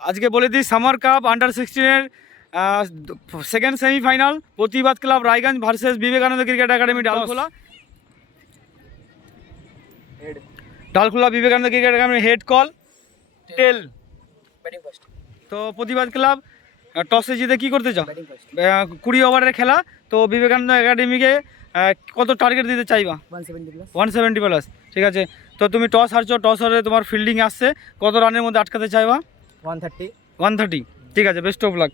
আজকে বলে দিই সামার কাপ আন্ডার 16-এর second semifinal Pratibad club Raiganj versus Vivekananda cricket academy Dalkhola Vivekananda cricket academy head call tail. তো প্রতিবাদ ক্লাব টসে জিতে কি করতে চাও? 20 ওভারের খেলা, তো বিবেকানন্দ একাডেমিকে কত টার্গেট দিতে চাইবা? 170+। ঠিক আছে, তো তুমি টস হারছো, টস হারে তোমার ফিল্ডিং আসছে, কত রানের মধ্যে আটকাতে চাইবা? 130। ঠিক আছে, বেস্ট অফ লাক।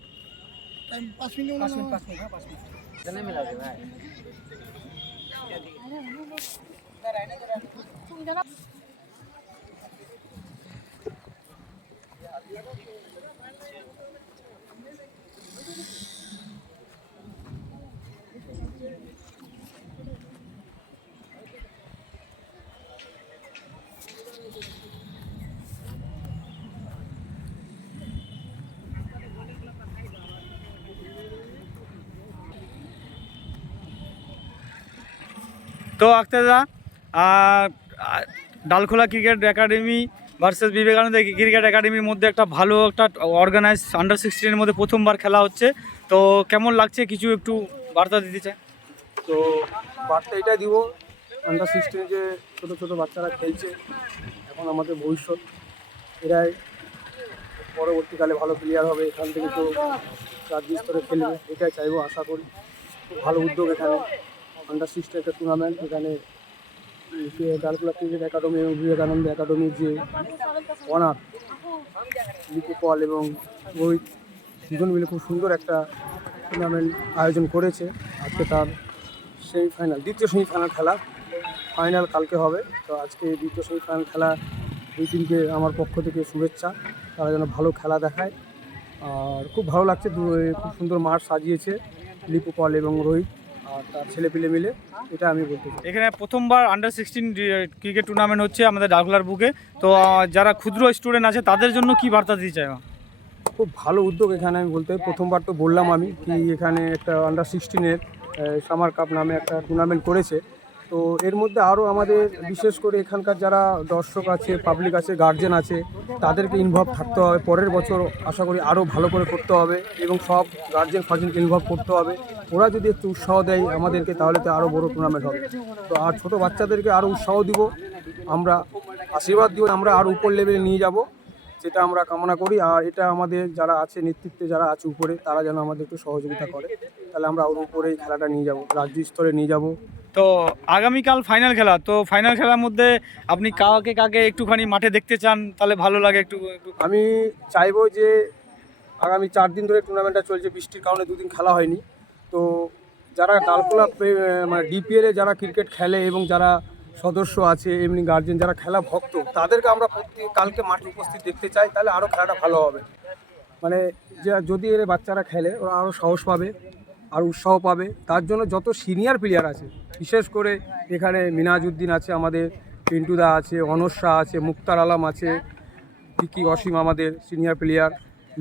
তো আখতাদা, Dalkhola cricket academy versus Vivekananda cricket একাডেমির মধ্যে একটা ভালো একটা অর্গানাইজ আন্ডার 16-এর মধ্যে প্রথমবার খেলা হচ্ছে, তো কেমন লাগছে কিছু একটু বার্তা দিতে চাই? তো বার্তা এটাই দিব, আন্ডার 16 যে ছোটো ছোটো বাচ্চারা খেলছে, এখন আমাদের ভবিষ্যৎ, এরাই পরবর্তীকালে ভালো প্লেয়ার হবে, এখান থেকে তো রাজ্য স্তরে খেলবে, এটাই চাইবো, আশা করি। খুব ভালো উদ্যোগ এখানে আন্ডার 16 একটা টুর্নামেন্ট, এখানে ডালখোলা ক্রিকেট একাডেমি এবং বিবেকানন্দ একাডেমির যে অনার লিপু পল এবং রোহিত দুজন মিলে খুব সুন্দর একটা টুর্নামেন্ট আয়োজন করেছে। আজকে তার দ্বিতীয় সেমিফাইনাল খেলা, ফাইনাল কালকে হবে। তো আজকে দ্বিতীয় সেমিফাইনাল খেলা, দুই টিমকে আমার পক্ষ থেকে শুভেচ্ছা, তারা যেন ভালো খেলা দেখায়। আর খুব ভালো লাগছে, খুব সুন্দর মাঠ সাজিয়েছে লিপু পল এবং রোহিত আর তার ছেলেপিলে মিলে, এটা আমি বলতে চাই। এখানে প্রথমবার আন্ডার 16 ক্রিকেট টুর্নামেন্ট হচ্ছে আমাদের ডালখোলার বুকে, তো যারা ক্ষুদ্র স্টুডেন্ট আছে তাদের জন্য কি বার্তা দিতে চাই? খুব ভালো উদ্যোগ এখানে, আমি বলতে প্রথমবার তো বললাম আমি কি এখানে একটা আন্ডার 16-এর সামার কাপ নামে একটা টুর্নামেন্ট করেছে। তো এর মধ্যে আরও আমাদের বিশেষ করে এখানকার যারা দর্শক আছে, পাবলিক আছে, গার্জেন আছে, তাদেরকে ইনভলভ থাকতে হবে। পরের বছর আশা করি আরও ভালো করে করতে হবে এবং সব গার্জেনকে ইনভলভ করতে হবে। ওরা যদি একটু উৎসাহ দেয় আমাদেরকে, তাহলে তো আরও বড় টুর্নামেন্ট হবে। তো আর ছোটো বাচ্চাদেরকে আরও উৎসাহ দিব, আমরা আশীর্বাদ দিব, আমরা আরও উপর লেভেলে নিয়ে যাব, সেটা আমরা কামনা করি। আর এটা আমাদের যারা আছে নেতৃত্বে, যারা আছে উপরে, তারা যেন আমাদের একটু সহযোগিতা করে, তাহলে আমরা আরও উপরে এই খেলাটা নিয়ে যাব, রাজ্য স্তরে নিয়ে যাব। তো আগামীকাল ফাইনাল খেলা, তো ফাইনাল খেলার মধ্যে আপনি কাকে কাকে একটুখানি মাঠে দেখতে চান, তাহলে ভালো লাগে? একটু আমি চাইবো যে আগামী 4 দিন ধরে টুর্নামেন্টটা চলছে, বৃষ্টির কারণে 2 দিন খেলা হয়নি। তো যারা ডালখোলা মানে ডিপিএলে যারা ক্রিকেট খেলে এবং যারা সদস্য আছে, এমনি গার্জেন যারা খেলা ভক্ত, তাদেরকে আমরা কালকে মাঠে উপস্থিত দেখতে চাই, তাহলে আরও খেলাটা ভালো হবে। মানে যে যদি এর বাচ্চারা খেলে, ওরা আরও সাহস পাবে আর উৎসাহ পাবে। তার জন্য যত সিনিয়র প্লেয়ার আছে, বিশেষ করে এখানে মিনাজউদ্দিন আছে, আমাদের পিন্টুদা আছে, অনস্যা আছে, মুক্তার আলম আছে, ভিকি অসীম আমাদের সিনিয়র প্লেয়ার,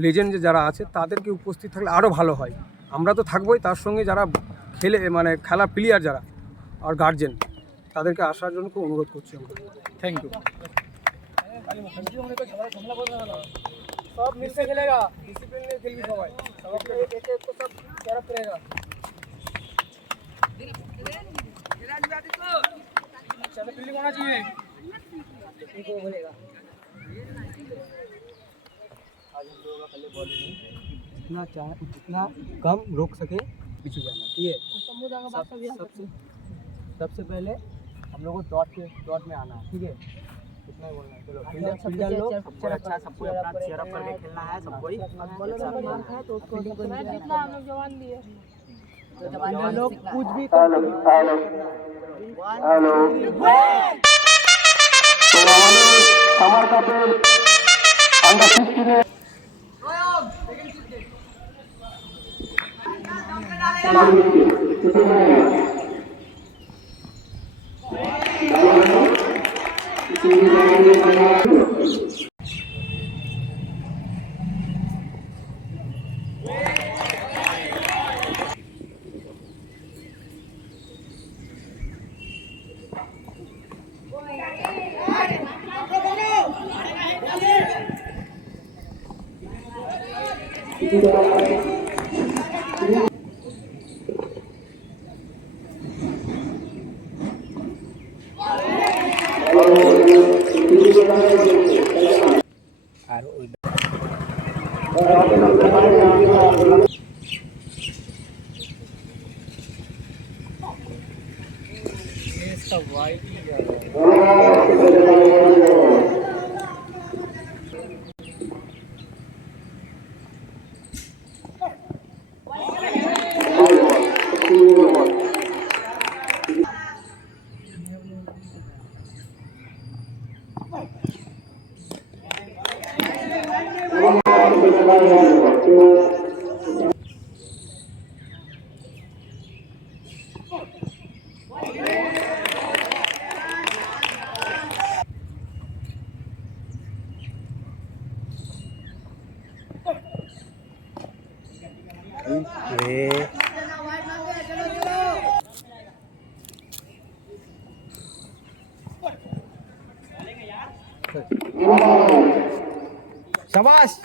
লেজেন্ড যারা আছে, তাদেরকে উপস্থিত থাকলে আরও ভালো হয়। আমরা তো থাকবোই, তার সঙ্গে যারা খেলে মানে খেলা প্লেয়ার যারা আর গার্জেন, তাদেরকে আসার জন্য খুব অনুরোধ করছি আমরা। Thank you. সব মিশে খেলেগা, ডিসিপ্লিন নিয়ে খেলবি সবাই, সবাইকে এক এক সব ক্যারাপ করেগা। चलो फील्डिंग होना चाहिए, इनको बोलेगा आज हम लोगों का पहले बॉलिंग जितना चाहे जितना कम रोक सके पीछे जाना, ठीक है। सबसे पहले हम लोग को डॉट में आना है, ठीक है, इतना ही बोलना है। चलो फील्डर लोग सबको अच्छा, सबको अपना चेयर अप करके खेलना है, सबको ही तो उसको जितना हम लोग जवान लिए जवान लोग कुछ भी हेलो तो हमारे कापेर আন্ডার 16 शाबाश।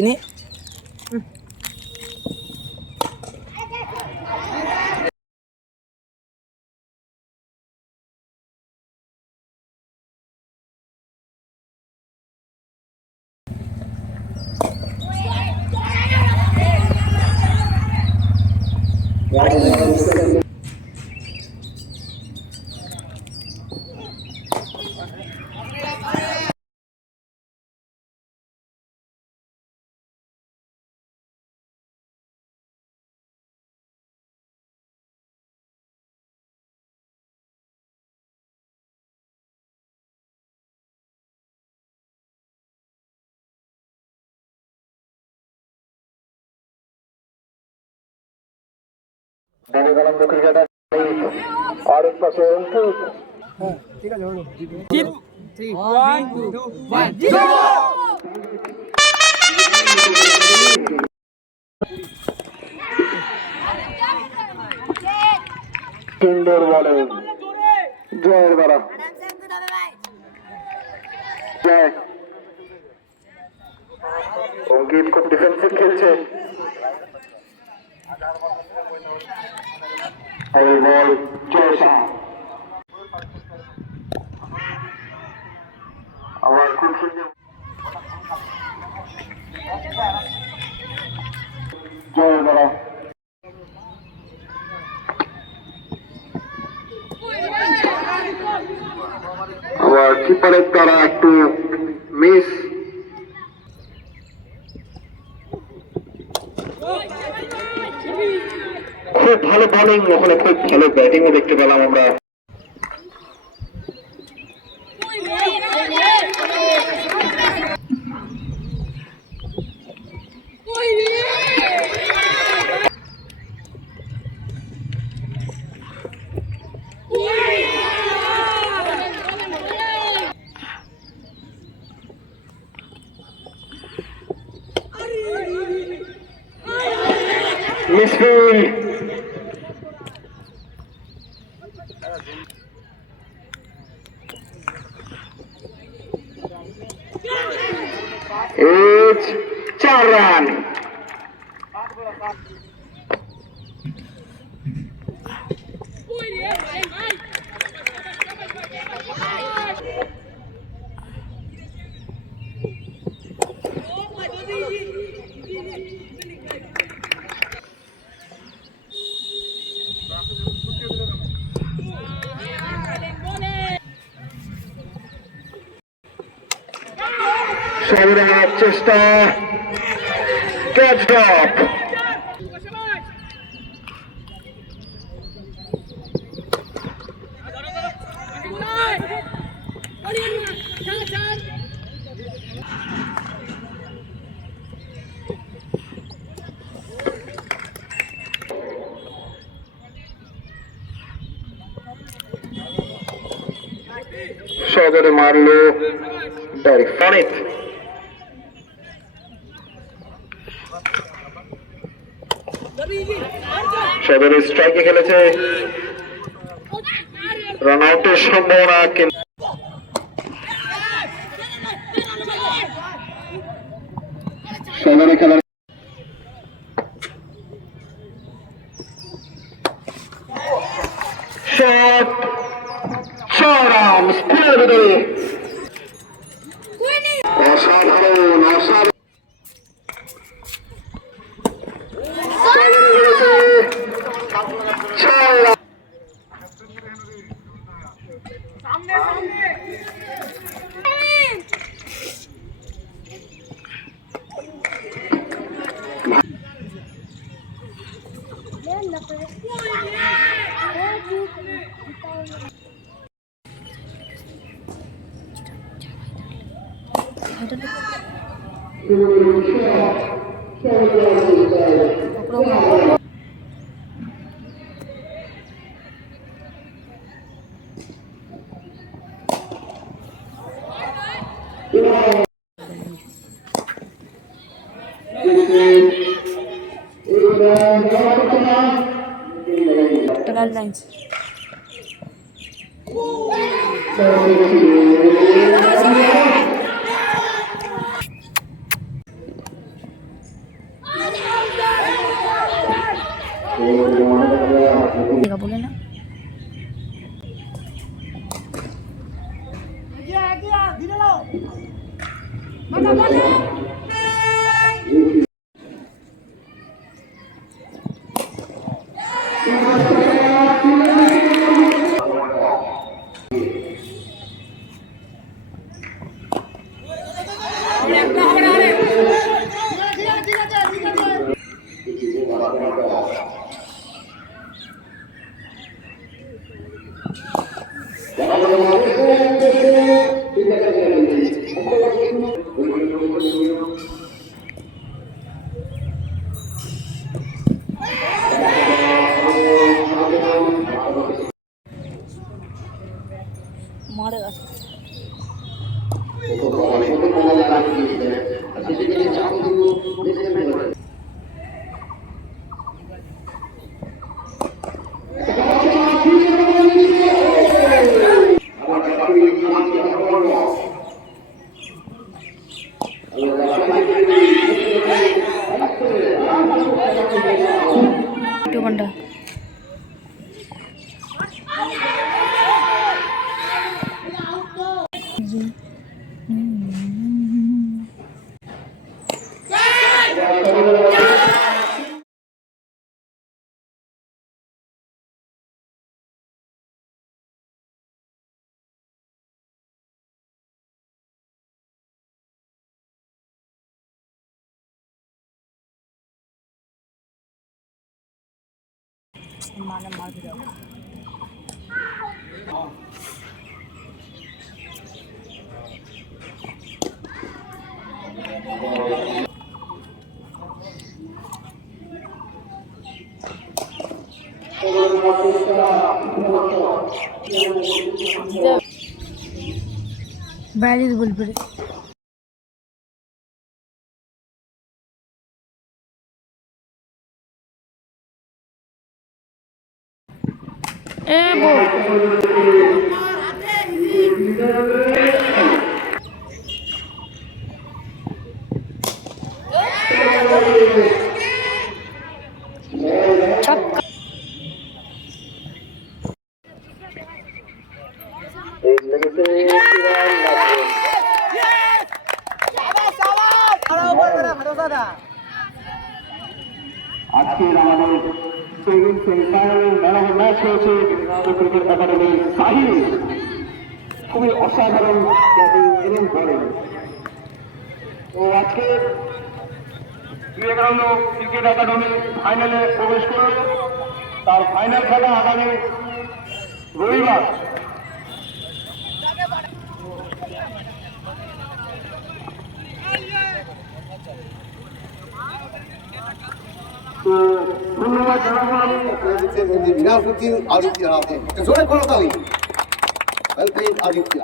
ini বিবেকানন্দ ক্রিকেটার আরেক পাশে অঙ্কিত হ্যাঁ ঠিক আছে হলো সুন্দর বলে জয়ের বেলা জয় অঙ্কিত খুব ডিফেন্সিভ খেলছে এই বল জয়সা আমার খুব সুন্দর জয়ের বেলা আবার কিপারের দ্বারা একটু মিস খুব ভালো বোলিং ওখানে খুব ভালো ব্যাটিংও দেখতে পেলাম আমরা মিসফিল্ড এজ 4 রান সবরার চেষ্টা ক্যাচ ড্রপ সদরে মারলো ডাইরেক্ট ফানিত সদরে স্ট্রাইকে খেলেছে রান আউটের সম্ভাবনা কিন্তু সদরে খেলার শট 6 রান স্পিনের ভিতরে অসাধারণ অসাধারণ Lines. बोले ना मार के जाओ बैरिज बोल पड़े ए वो छक्का আজকের আমাদের সেমিফাইনাল ম্যাচ হয়েছে ক্রিকেট একাডেমির সাহিল খুবই অসাধারণ ব্যাটিং করেন। তো আজকে বিবেকানন্দ ক্রিকেট একাডেমি ফাইনালে প্রবেশ করল। তার ফাইনাল খেলা আগামী রবিবার। তো ধন্যবাদ জানাবো আমি বিনাফুদ্দিন আদিত্য হাতে জোরে করো তালি আদিত্য।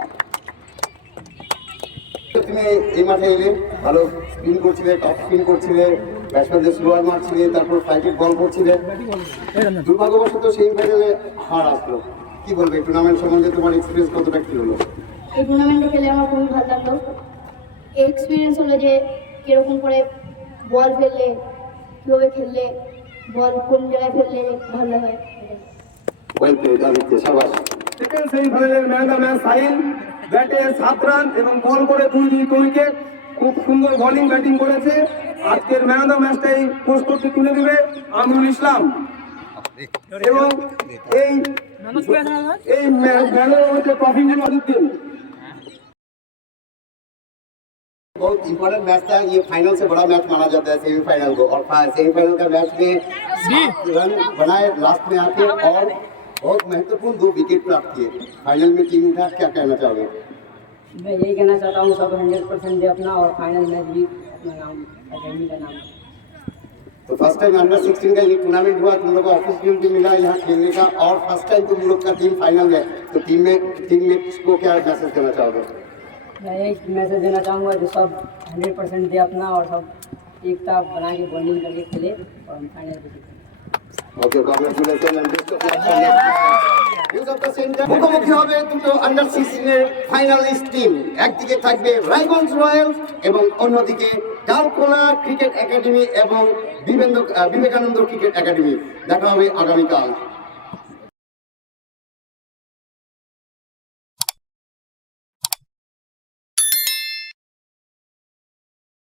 তুমি এই মাঠে এলে ভালো স্পিন করছিলে, টপ স্পিন করছিলে, ব্যাটসম্যানদের স্লোয়ার মারছিলে, তারপর ফ্লাইটের বল করছিলে। দুর্ভাগ্যবশত সেই ফাইনালে হার আসলো। কি বলবে টুর্নামেন্ট সম্বন্ধে, তোমার এক্সপিরিয়েন্স কতটা কি হলো? এই টুর্নামেন্টে খেলে আমার খুবই ভালো লাগলো। এই এক্সপিরিয়েন্স হলো যে কীরকম করে বল ফেললে, কীভাবে খেললে, বল কোন জায়গায় ফেললে ভালো হয়। ওয়েল প্লেড আদিত্য, শাবাশ। সেকেন্ড সেমিফাইনালের man of the match Sahil, ব্যাটে 7 রান এবং বল করে 2 উইকেট। খুব সুন্দর বোলিং ব্যাটিং করেছে। আজকের ম্যান অফ দ্য ম্যাচটাই পোস্টটি তুলে দেবে আমিরুল ইসলাম। এবং এই ম্যানের মধ্যে ট্রফিগুলো আদিত্য। बहुत इम्पोर्टेंट मैच था ये, फाइनल से बड़ा मैच माना जाता है सेमीफाइनल को, और सेमीफाइनल का मैच में 7 रन बनाए लास्ट में आके और बहुत महत्वपूर्ण 2 विकेट प्राप्त किए। फाइनल में टीम का क्या कहना चाहोगे? मैं यही कहना चाहता हूँ सब 100% दे अपना, और फाइनल मैच भी अपना नाम अकेडमी का नाम। तो फर्स्ट टाइम अंडर 16 का ये टूर्नामेंट हुआ, तुम लोग को अपॉर्चुनिटी मिला यहाँ खेलने का, और फर्स्ट टाइम तुम लोग का टीम फाइनल में, तो टीममेट्स को क्या मैसेज देना चाहोगे? मैं यही मैसेज देना चाहूँगा जो सब 100% दे अपना, और सब एकता बना के बॉलिंग करके खेले और हम फाइनल पे जीतें। Okay, congratulation and best of luck. News of the centre মুখোমুখি হবে দুটো আন্ডার 16 এর ফাইনালিস্ট টিম। একদিকে থাকবে রায়গঞ্জ রয়্যালস এবং অন্যদিকে ডালখোলা ক্রিকেট একাডেমি এবং বিবেকানন্দ ক্রিকেট একাডেমি। দেখা হবে আগামীকাল।